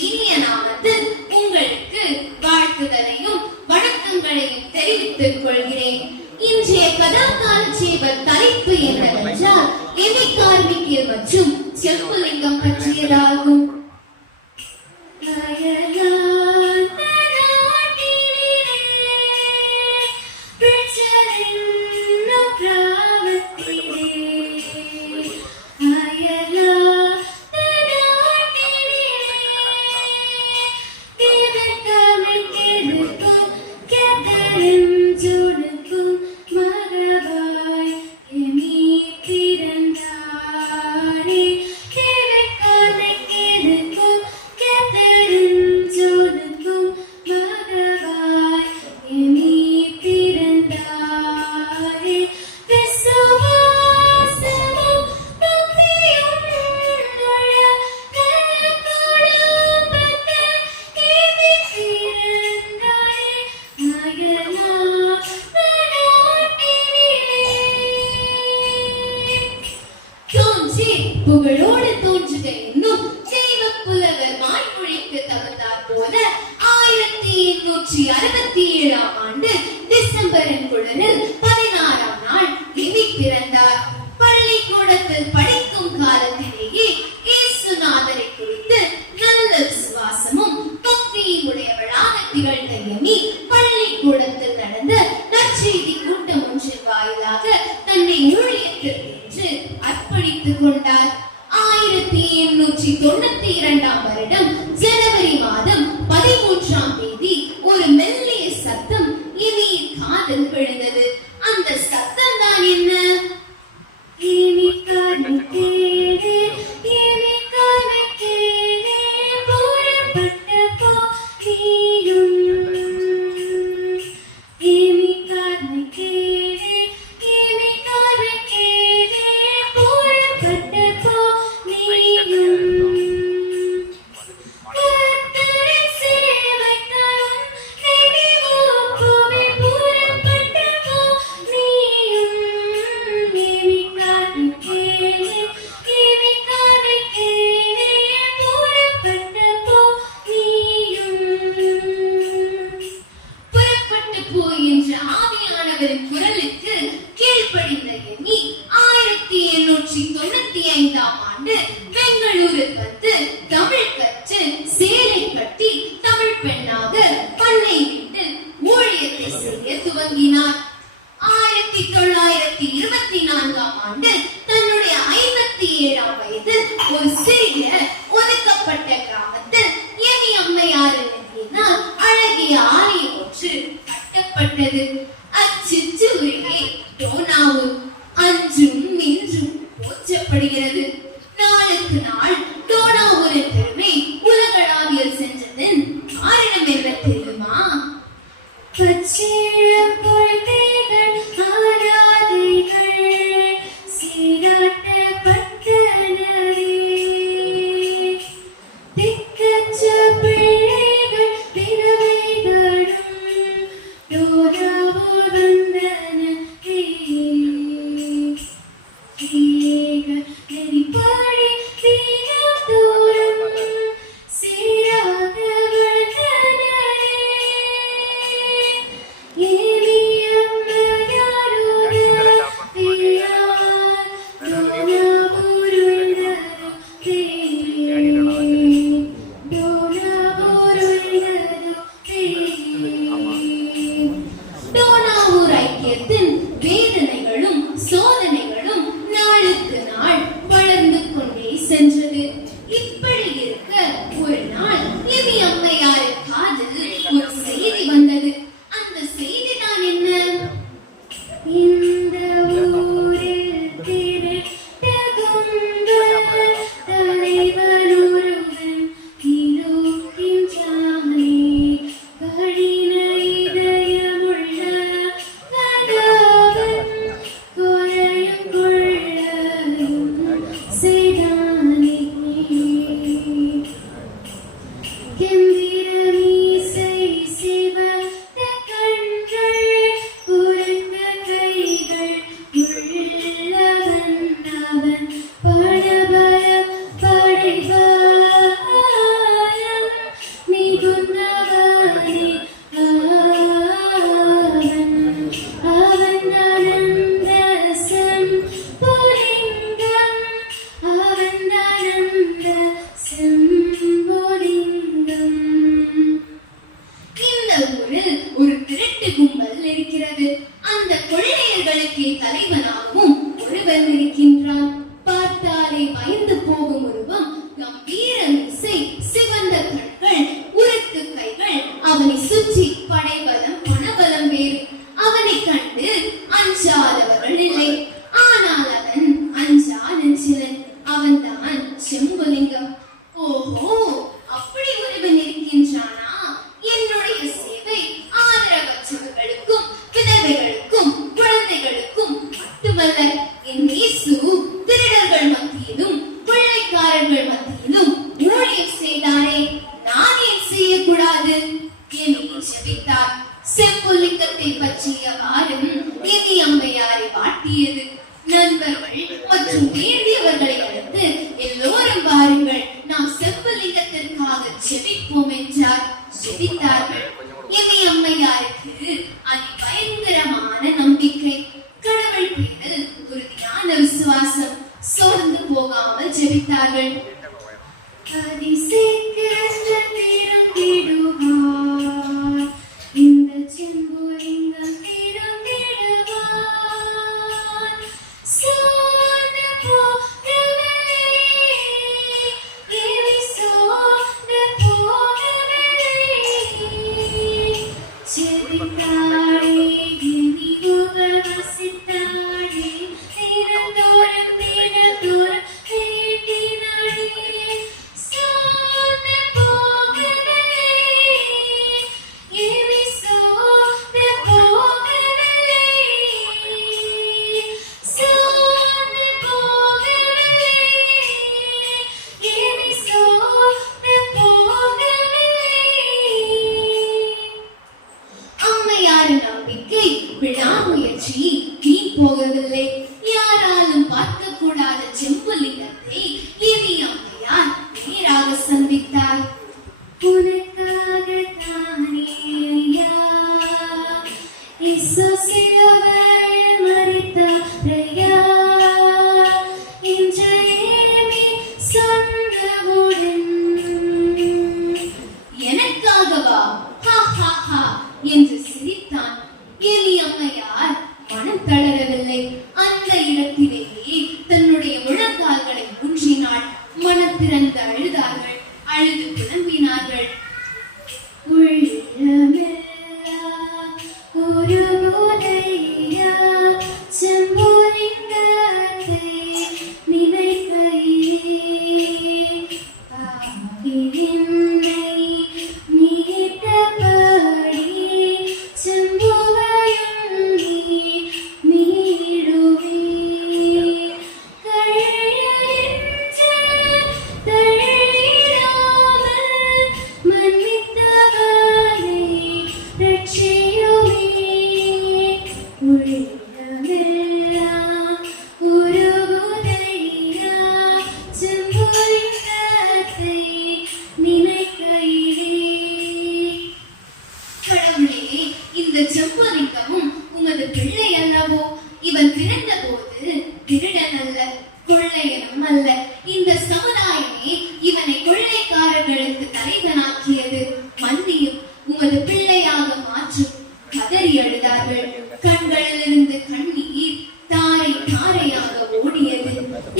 இனிய நாமத்தில் உங்களுக்கு வாழ்த்துதலையும் வணக்கங்களையும் தெரிவித்துக் கொள்கிறேன். இன்றைய கதாகால சேவை தலைப்பு என்னவென்றால் எதிர்கார்மிகியர் மற்றும் செப்புலிங்கம் பற்றியதாகும். புகழோடு தோன்றுக என்னும் தெய்வ புலவர் வாய்மொழிக்கு தகுந்தாற் போல 1867 ஆண்டு டிசம்பரின் குழலில் 16ஆம் நாள் எமி பிறந்தார். பள்ளிக்கூடத்தில் படிக்கும் காலத்திலேயே இயேசுநாதரை குறித்து நல்ல விசுவாசமும் பக்தியும் உடையவளாக திகழ்ந்த எமி பள்ளிக்கூடத்தில் நடந்த நற்செய்தி கூட்டம் ஒன்றின் வாயிலாக தன்னை ஊழியத்திற்கு அர்ப்பணித்துக் கொண்டார். 1892ஆம் வருடம் ஜனவரி மாதம் 13ஆம் தேதி ஒரு மெல்லிய சத்தம் எமியின் காதில் விழுந்தது. அந்த சத்தம் தான் என்ன? குரலுக்கு கீழ்ப்படிந்த எமி 1895ஆம் ஆண்டு பெங்களூருக்கு வந்து தமிழ் கற்று சேலை கட்டி தமிழ் பெண்ணாக பண்ணை விட்டு ஊழியத்தை செய்ய துவங்கினார். 1924ஆம் ஆண்டு தன்னுடைய 57ஆம் வயதில் ஒரு சிறிய ஒதுக்கப்பட்ட கிராமத்தில் எமி அம்மையார் எழுதினால் அழகிய ஆலயம் ஒன்று கட்டப்பட்டது. அச்சிற்றுரையே டோனாவும் அன்றும் இன்றும் போற்றப்படுகிறது. நாளுக்கு நாள் டோனாவூரின் பெருமை உலகளாவியல் சென்றதன் காரணம் என்ன தெரியுமா? பச்சையிளம் குழந்தைகள் ஆராதைகள் சீராட்டப்பட்டனரே, திக்கற்ற பிள்ளைகள் திறமைகளும் டோனாவூர் வந்தனரே. நெறிப்பாடி தீனத்தோறும் சீராக வளர்ந்தனரே. டோனாவூர் ஐக்கியத்தின் வேதனைகளும் சோதனைகளும் நாளுக்கு நாள் வளர்ந்து கொண்டே சென்றது. இப்படி இருக்க ஒரு நாள் எமி அம்மையாரின் காதில் ஒரு செய்தி வந்தது. அந்த செய்தி தான் என்ன? இந்த ஊரில் திரட்ட கும்பல் தலைவர் ஒருவன் இருக்கின்றானே, கடின இதயமுள்ள கணவன் இங்கே தலைவனாகவும் ஒருவன் இருக்கின்றான். பார்த்தாலே பயந்து போகும் உருவம், கம்பீர மீசை, சிவந்த கண்கள், உருட்டு கைகள், அவனை சுற்றி படைபலம் பணபலம் வேறு. அவனை கண்டு அஞ்சாதவர்கள் இல்லை. ஆனால் அவன் அஞ்சா நெஞ்சிலன். அவன்தான் செம்புலிங்கம். ஓஹோ, அப்படி ஒருவன் இருக்கின்றானா? என்னுடைய சேவை ஆதரவற்றவர்களுக்கும் விதவைகளுக்கும் குழந்தைகளுக்கும் மட்டுமல்ல, என் இயேசு திருடர்கள் மத்தியிலும் கொள்ளைக்காரர்கள் மத்தியிலும் ஊழியம் செய்தாரே, நான் ஏன் செய்யக்கூடாது என்று ஜெபித்தார். செம்புலிங்கத்தை பற்றிய வாரம் எமி அம்மையாரை வாட்டியது. நண்பர்கள் மற்றும் வேண்டியவர்களை அடுத்து எல்லோரும் வாருங்கள், நாம் செம்புலிங்கத்திற்காக ஜெபிப்போம் என்றார். ஜெபித்தார்கள். எமி அம்மையாருக்கு அதிபயங்கரமான நம்பிக்கை, கடவுள் பேரில் உறுதியான விசுவாசம். சோர்ந்து போகாமல் ஜெபித்தார்கள். இந்த செம்புலிங்கம் விடாமுயற்சி வீண் போகவில்லை. யாராலும் பார்க்கக்கூடாத செம்புலிங்கத்தை எமி அம்மையார் நேராக சந்தித்தார். உனக்காகத்தானே ஐயா இயேசு சிலுவையில் மரித்தாரையா, இன்று எமி சொன்னவுடன் எனக்காகவா ஹா ஹா ஹா என்று சிரித்தான். எமி அம்மையார் மனம் தளரவில்லை. அந்த இடத்திலேயே தன்னுடைய முழங்கால்களை ஊன்றினாள். மனம் திறந்து அழுதார்கள். அழுது புலம்பினார்கள். ஒரு போதையா செம்புலிங்கத்தை நினைக்கையே செம்புலிங்கமும் உமது பிள்ளை அல்லவோ? இவன் பிறந்த போது திருடன் அல்ல, கொள்ளையனும் அல்ல. இந்த சமுதாயமே இவனை கொள்ளைக்காரர்களுக்கு தலைவனாக்கியது. மன்னியும், உமது பிள்ளையாக மாற்றும். கதறி அழுதார்கள். கண்களிலிருந்து கண்ணீர் தாரை தாரையாக ஓடியது.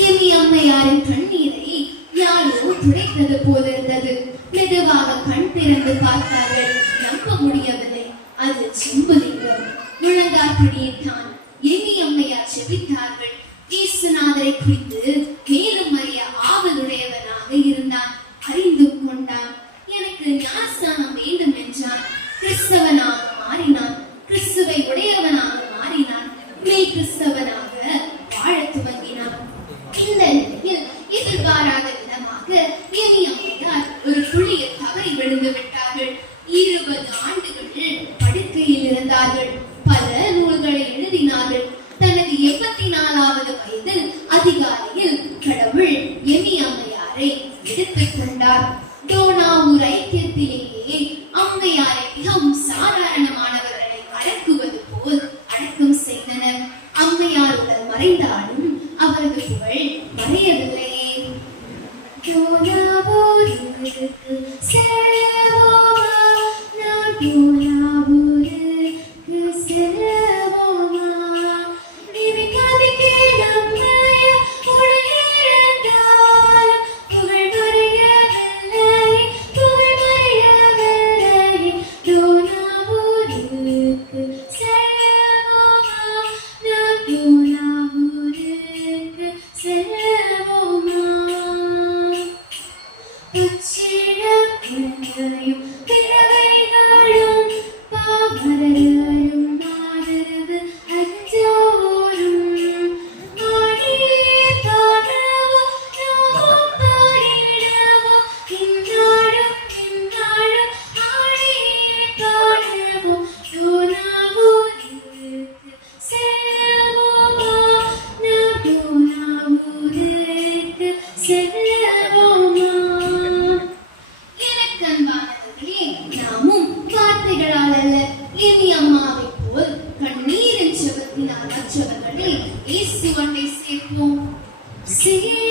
எமி அம்மையாரின் கண்ணீரை யாரோ துடைத்தது போலிருந்தது. மெதுவாக கண் திறந்து பார்த்தார்கள். நம்ப முடியவில்லை. அது செம்புலிங்கம். முழங்காற்படியிட்டான். எமி அம்மையார் செபித்தார்கள். இயேசுநாதரை குறித்து மேலும் அறிய ஆவலுடையவனாக இருந்தான். அறிந்து கொண்டான். எனக்கு ஞானஸ்நானம் வேண்டும் என்றான். கிறிஸ்தவனாக மாறினான். கிறிஸ்துவை உடையவனாக மாறினான். மெய் கிறிஸ்தவனாக வாழ துவங்கினான். இந்த நிலையில் எதிர்பாராத விதமாக எமி அம்மையார் ஒரு குழியில் தவறி விழுந்து விட்டார்கள். 20 ஆண்டுகள் படுக்கையில் இருந்தார்கள். பல நூல்களை எழுதினார்கள். தனது 84வது வயதில் அதிகாலையில் கடவுள் எமி அம்மையாரை எடுத்துக் கொண்டார். டோனாவூர் ஐக்கியத்திலேயே அம்மையாரை மிகவும் சாதாரணமானவர்களை அடக்குவது போல் அடக்கம் செய்தனர். அம்மையார் உடல் மறைந்தாலும் அவரது புகழ் மறையவில்லையே. டோனாவூருக்கு செல்வோமா, நான் டோனாவூருக்கு செல்வோமா, மற்றவர்களை இயேசுவண்டை சேர்ப்போம். சேர்ப்போம்